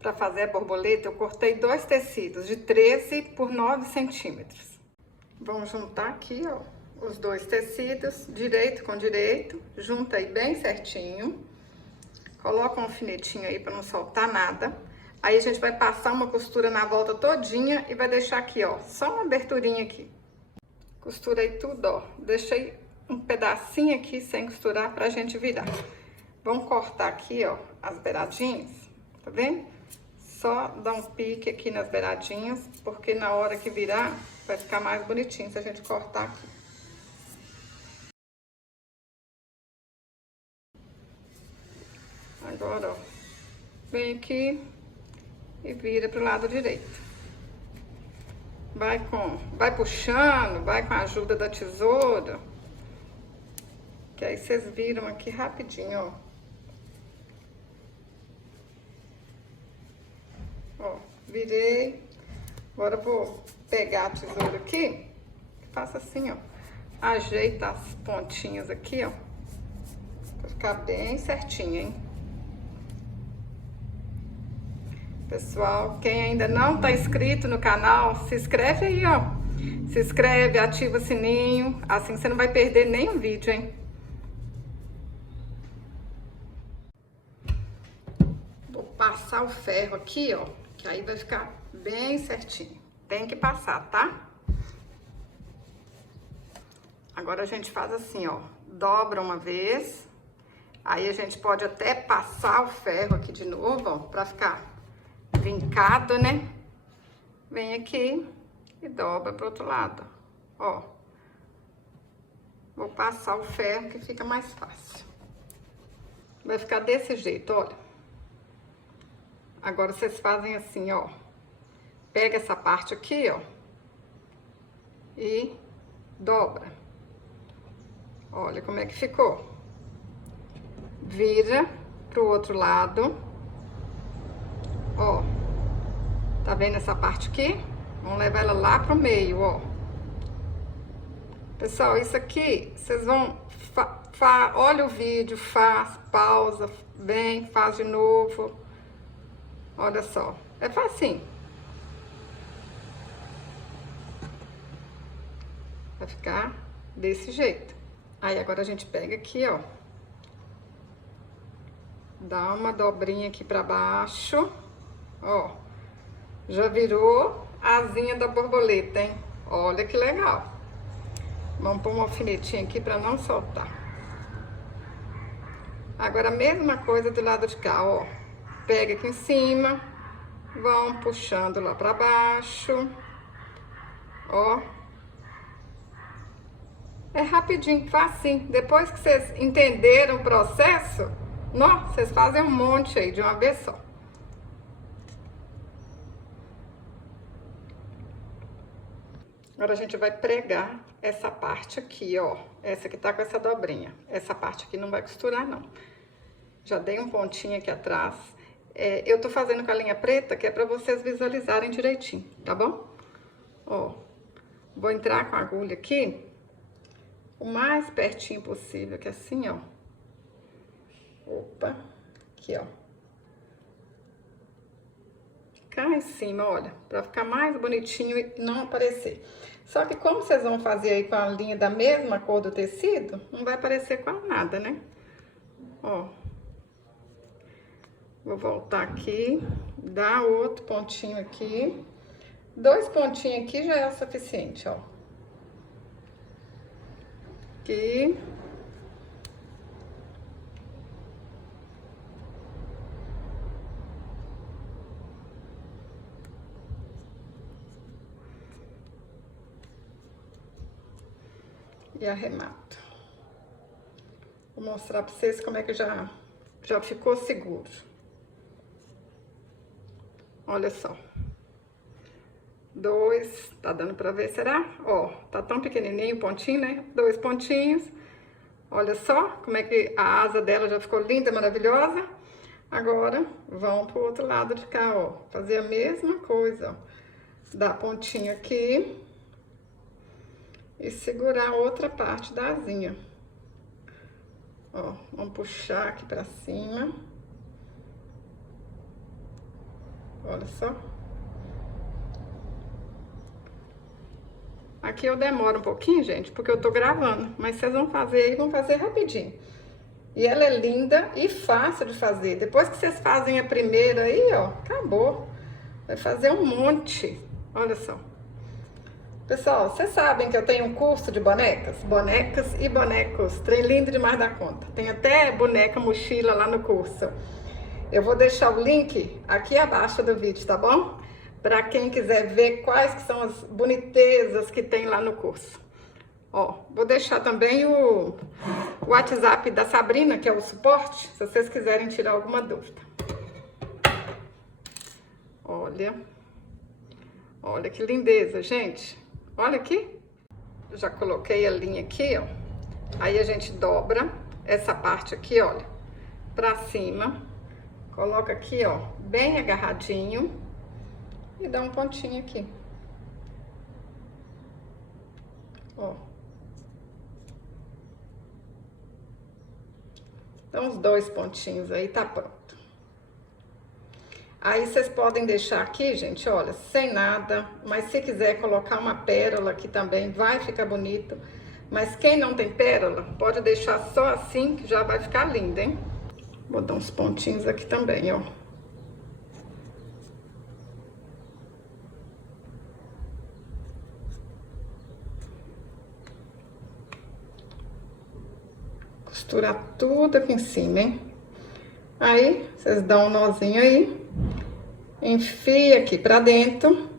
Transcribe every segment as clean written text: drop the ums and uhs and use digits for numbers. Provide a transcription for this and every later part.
Para fazer a borboleta, eu cortei 2 tecidos de 13 por 9 centímetros. Vamos juntar aqui, ó, os 2 tecidos, direito com direito, junta aí bem certinho. Coloca um alfinetinho aí para não soltar nada. Aí a gente vai passar uma costura na volta todinha e vai deixar aqui, ó, só uma aberturinha aqui. Costurei tudo, ó, deixei um pedacinho aqui sem costurar pra gente virar. Vamos cortar aqui, ó, as beiradinhas, tá vendo? Só dar um pique aqui nas beiradinhas, porque na hora que virar vai ficar mais bonitinho se a gente cortar aqui. Agora, ó, vem aqui e vira pro lado direito. Vai puxando, vai com a ajuda da tesoura, que aí vocês viram aqui rapidinho, ó. Ó, virei. Agora eu vou pegar a tesoura aqui, faço assim, ó. Ajeita as pontinhas aqui, ó, pra ficar bem certinho, hein? Pessoal, quem ainda não tá inscrito no canal, se inscreve aí, ó. Se inscreve, ativa o sininho, assim você não vai perder nenhum vídeo, hein? Vou passar o ferro aqui, ó, que aí vai ficar bem certinho. Tem que passar, tá? Agora a gente faz assim, ó, dobra uma vez, aí a gente pode até passar o ferro aqui de novo, ó, pra ficar vincado, né? Vem aqui e dobra pro outro lado, ó. Vou passar o ferro que fica mais fácil. Vai ficar desse jeito, olha. Agora vocês fazem assim, ó. Pega essa parte aqui, ó, e dobra. Olha como é que ficou. Vira pro outro lado. Ó, tá vendo essa parte aqui? Vamos levar ela lá pro meio, ó. Pessoal, isso aqui, vocês vão... olha o vídeo, faz, pausa, vem, faz de novo. Olha só, é facinho. Vai ficar desse jeito. Aí, agora a gente pega aqui, ó. Dá uma dobrinha aqui pra baixo. Ó, já virou a asinha da borboleta, hein? Olha que legal. Vamos pôr um alfinetinho aqui pra não soltar. Agora a mesma coisa do lado de cá, ó. Pega aqui em cima, vão puxando lá pra baixo. Ó. É rapidinho, facinho. Depois que vocês entenderam o processo, nossa, vocês fazem um monte aí de uma vez só. Agora a gente vai pregar essa parte aqui, ó. Essa que tá com essa dobrinha. Essa parte aqui não vai costurar, não. Já dei um pontinho aqui atrás. Eu tô fazendo com a linha preta, que é pra vocês visualizarem direitinho, tá bom? Ó, vou entrar com a agulha aqui, o mais pertinho possível, que assim, ó. Opa, aqui, ó. Cá em cima, olha, pra ficar mais bonitinho e não aparecer. Só que como vocês vão fazer aí com a linha da mesma cor do tecido, não vai aparecer quase nada, né? Ó. Vou voltar aqui, dar outro pontinho aqui. 2 pontinhos aqui já é o suficiente, ó. Aqui. E arremato. Vou mostrar pra vocês como é que já ficou seguro. Olha só. 2, tá dando pra ver, será? Ó, tá tão pequenininho o pontinho, né? 2 pontinhos. Olha só como é que a asa dela já ficou linda, maravilhosa. Agora, vão pro outro lado de cá, ó. Fazer a mesma coisa, ó. Dar pontinho aqui. E segurar a outra parte da asinha. Ó, vamos puxar aqui pra cima. Olha só. Aqui eu demoro um pouquinho, gente, porque eu tô gravando. Mas vocês vão fazer aí, vão fazer rapidinho. E ela é linda e fácil de fazer. Depois que vocês fazem a primeira aí, ó, acabou. Vai fazer um monte. Olha só. Pessoal, vocês sabem que eu tenho um curso de bonecas? Bonecas e bonecos. Trem lindo demais da conta. Tem até boneca mochila lá no curso. Eu vou deixar o link aqui abaixo do vídeo, tá bom? Para quem quiser ver quais que são as bonitezas que tem lá no curso. Ó, vou deixar também o WhatsApp da Sabrina, que é o suporte, se vocês quiserem tirar alguma dúvida. Olha. Olha que lindeza, gente. Olha aqui. Já coloquei a linha aqui, ó. Aí a gente dobra essa parte aqui, olha, pra cima. Coloca aqui, ó, bem agarradinho. E dá um pontinho aqui. Ó. Então, os 2 pontinhos aí, tá pronto. Aí, vocês podem deixar aqui, gente, olha, sem nada. Mas se quiser colocar uma pérola aqui também, vai ficar bonito. Mas quem não tem pérola, pode deixar só assim, que já vai ficar lindo, hein? Vou dar uns pontinhos aqui também, ó. Costurar tudo aqui em cima, hein? Aí, vocês dão um nozinho aí, enfia aqui pra dentro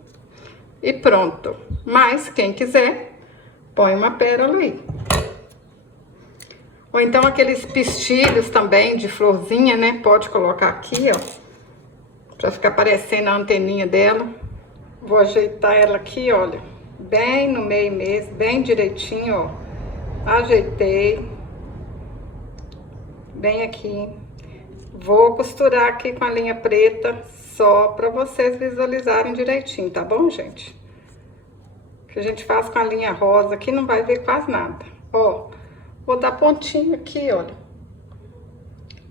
e pronto. Mas, quem quiser, põe uma pérola aí. Ou então, aqueles pistilhos também de florzinha, né? Pode colocar aqui, ó, pra ficar parecendo a anteninha dela. Vou ajeitar ela aqui, olha, bem no meio mesmo, bem direitinho, ó. Ajeitei. Bem aqui. Vou costurar aqui com a linha preta, só para vocês visualizarem direitinho, tá bom, gente? O que a gente faz com a linha rosa aqui não vai ver quase nada. Ó, vou dar pontinho aqui, olha.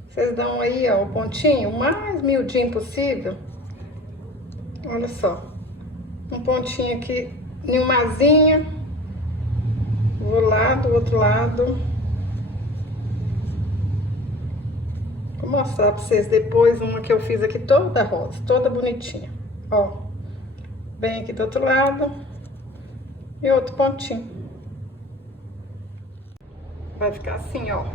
Vocês dão aí, ó, o pontinho o mais miudinho possível. Olha só. Um pontinho aqui em uma asinha. Vou lá do outro lado. Vou mostrar pra vocês depois uma que eu fiz aqui toda rosa, toda bonitinha. Ó, bem aqui do outro lado e outro pontinho. Vai ficar assim, ó.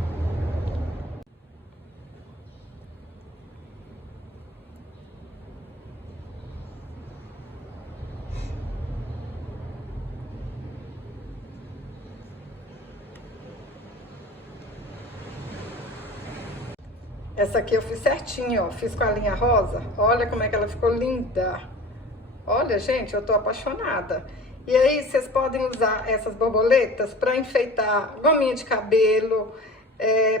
Essa aqui eu fiz certinho, ó. Fiz com a linha rosa. Olha como é que ela ficou linda. Olha, gente, eu tô apaixonada. E aí, vocês podem usar essas borboletas para enfeitar gominha de cabelo,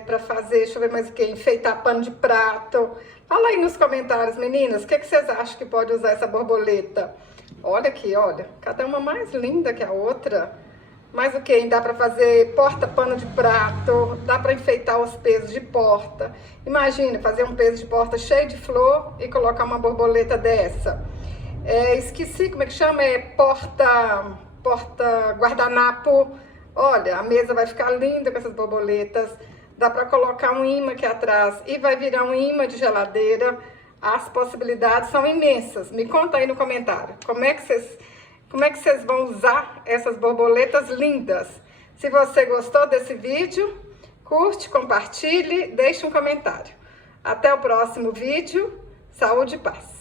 para fazer, deixa eu ver mais o que, enfeitar pano de prato. Fala aí nos comentários, meninas, o que vocês acham que pode usar essa borboleta? Olha aqui, olha, cada uma mais linda que a outra. Mais o que? Dá para fazer porta-pano de prato, dá para enfeitar os pesos de porta. Imagina, fazer um peso de porta cheio de flor e colocar uma borboleta dessa. Esqueci como é que chama, porta guardanapo. Olha, a mesa vai ficar linda com essas borboletas. Dá para colocar um imã aqui atrás e vai virar um imã de geladeira. As possibilidades são imensas. Me conta aí no comentário, como é que vocês vão usar essas borboletas lindas? Se você gostou desse vídeo, curte, compartilhe, deixe um comentário. Até o próximo vídeo. Saúde e paz.